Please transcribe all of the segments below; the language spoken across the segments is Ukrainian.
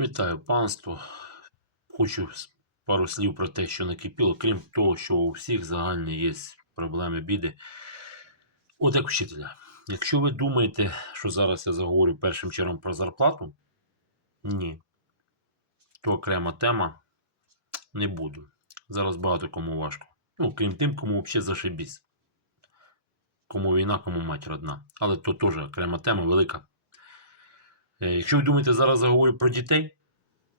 Вітаю панство. Хочу пару слів про те, що накипіло, крім того, що у всіх загальні є проблеми, біди. От як вчителя. Якщо ви думаєте, що зараз я заговорю першим чергом про зарплату, ні. То окрема тема. Не буду. Зараз багато кому важко. Ну, крім тим, кому взагалі зашибісь. Кому війна, кому мать родна. Але то теж окрема тема велика. Е, Якщо ви думаєте, зараз заговорю про дітей,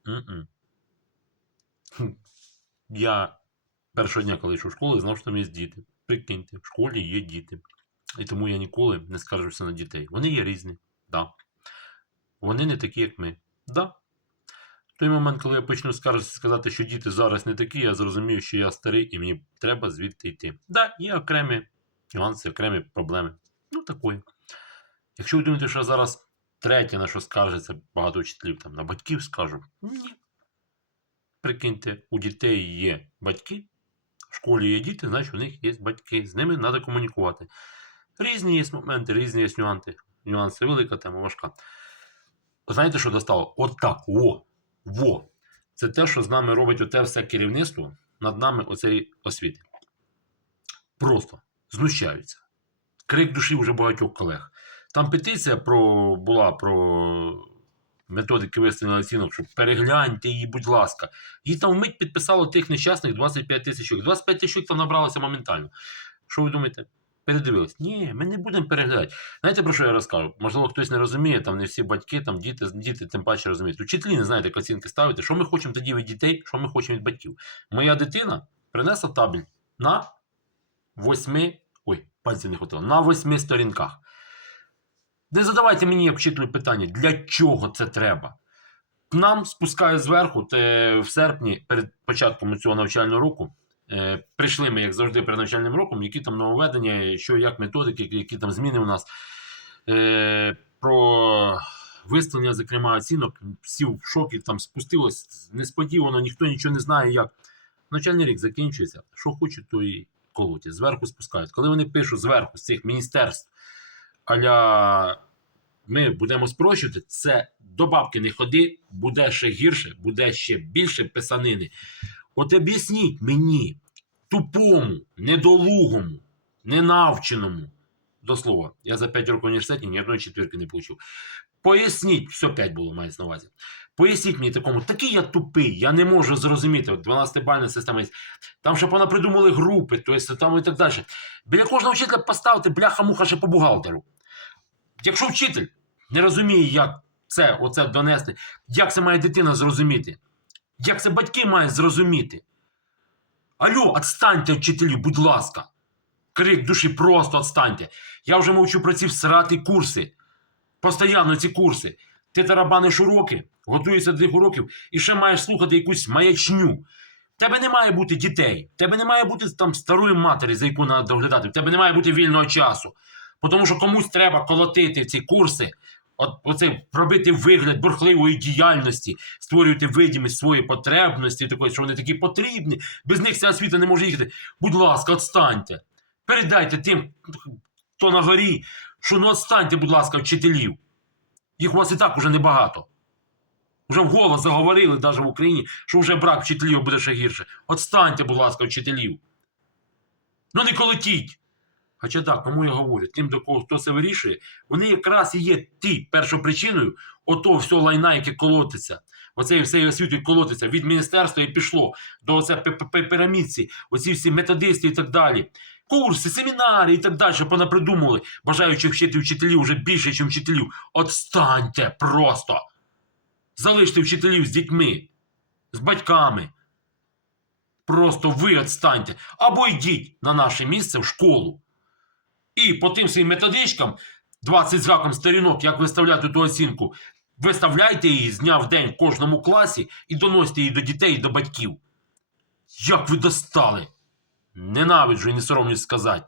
М-м. Я першого дня, коли йшов в школу, знав, що там є діти. Прикиньте, в школі є діти. І тому я ніколи не скаржуся на дітей. Вони є різні, да. Вони не такі, як ми. Да. В той момент, коли я почну скаржитися сказати, що діти зараз не такі, я зрозумію, що я старий і мені треба звідти йти. Да, є окремі нюанси, окремі проблеми. Ну, такої. Якщо ви думаєте, що я зараз третє, на що скаржиться багато вчителів, там, на батьків скажу, ні. Прикиньте, у дітей є батьки, в школі є діти, значить у них є батьки. З ними треба комунікувати. Різні є моменти, різні є нюанси. Нюанси велика тема важка. Знаєте, що достало? От так, во, во. Це те, що з нами робить оте все керівництво над нами оцеї освіти. Просто знущаються. Крик душі вже багатьох колег. Там петиція про, була про методики виставлення оцінок, щоб перегляньте її, будь ласка. Її там вмить підписало тих нещасних 25 тисяч. чоловік. 25 тисяч там набралося моментально. Що ви думаєте? Передивились? Ні, ми не будемо переглядати. Знаєте, про що я розкажу? Можливо, хтось не розуміє, там не всі батьки, там діти, діти тим паче розуміють. Учителі не знають, як оцінки ставити. Що ми хочемо тоді від дітей, що ми хочемо від батьків. Моя дитина принесла табель на восьми. Ой, пальців не хватило, на восьми сторінках. Не задавайте мені, вчителю, питання, для чого це треба? Нам спускають зверху, те в серпні, перед початком цього навчального року, е, прийшли ми, як завжди, перед навчальним роком, які там нововведення, що як методики, які там зміни у нас. Е, про виставлення, зокрема, оцінок, всі в шокі, там спустилось несподівано, ніхто нічого не знає, як. Навчальний рік закінчується. Що хочуть, то і колотять. Зверху спускають. Коли вони пишуть зверху з цих міністерств, аля ми будемо спрощувати, це до бабки не ходи, буде ще гірше, буде ще більше писанини. От об'ясніть мені, тупому, недолугому, ненавченому. До слова, я за 5 років університеті ні одної четвірки не отримав. Поясніть, все 5 було мається на увазі. Поясніть мені такому, такий я тупий, я не можу зрозуміти. 12-бальна система. Там ще вона придумали групи, то есть, там і так далі. Біля кожного вчителя поставити бляха-муха ще по бухгалтеру. Якщо вчитель не розуміє, як це оце донести, як це має дитина зрозуміти, як це батьки мають зрозуміти. Алло, відстаньте вчителі, будь ласка. Крик душі, просто відстаньте. Я вже мовчу про ці всраті курси. Постоянно ці курси. Ти тарабаниш уроки, готуєшся до тих уроків і ще маєш слухати якусь маячню. Тебе не має бути дітей, тебе не має бути там старої матері, за яку треба доглядати, в тебе не має бути вільного часу. Тому що комусь треба колотити ці курси, от оцей пробити вигляд бурхливої діяльності, створювати видимість своєї потребності, такої, що вони такі потрібні. Без них ця освіта не може їхати. Будь ласка, відстаньте. Передайте тим, хто на горі, що ну відстаньте, будь ласка, вчителів. Їх у вас і так уже небагато. Уже вголос заговорили навіть в Україні, що вже брак вчителів буде ще гірше. Отстаньте, будь ласка, вчителів. Ну не колотіть. Хоча так, кому я говорю, тим, до кого хто це вирішує, вони якраз і є ті першопричиною ото всього лайна, яке колотиться. Оцею всією освітою колотиться від міністерства і пішло до оце пірамідці, оці всі методисти і так далі. Курси, семінари і так далі, що понапридумували, бажаючи вчити вчителів вже більше, ніж вчителів. Отстаньте просто! Залиште вчителів з дітьми, з батьками. Просто ви відстаньте. Або йдіть на наше місце в школу. І по тим своїм методичкам, 20 з сторінок, як виставляти ту оцінку, виставляйте її з дня в день в кожному класі і доносьте її до дітей і до батьків. Як ви достали! Ненавиджу і не соромлюсь сказати.